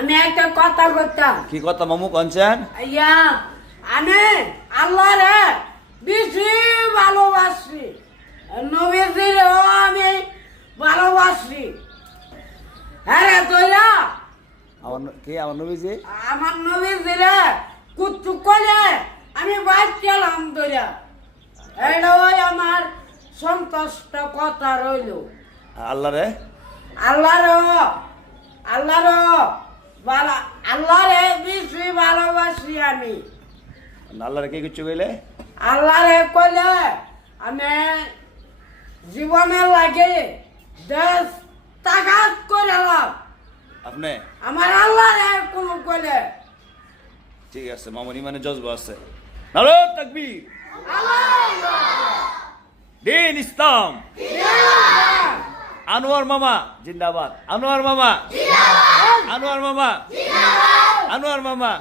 আমি একটা কথা বলতাম। কি কথা মামু কনছেন? ইয়া আমি আল্লাহরে বেশি ভালোবাসি, নবীজিরও আমি ভালোবাসি। হ্যাঁ তোরা আমার নবীজি আমার নবীজিরে কুচু করে আমি বাঁচলাম তোরা। এটাই আমার সন্তুষ্ট কথা রইল। আল্লাহ রে আল্লাহরে বেশি ভালোবাসি আমি। আল্লাহ রে কে কিছু কইলে? আল্লাহরে কইলে আমি জীবনের লাগে দেশ তাগাত করে আপনি আমার আল্লাহরে কোনো কইলে ঠিক আছে মামুনি মানে জজবা আছে। নারে তাকবীর, দিন ইসলাম, আনোয়ার মামা জিন্দাবাদ, আনোয়ার মামা, আনোয়ার মামা, আনোয়ার মামা।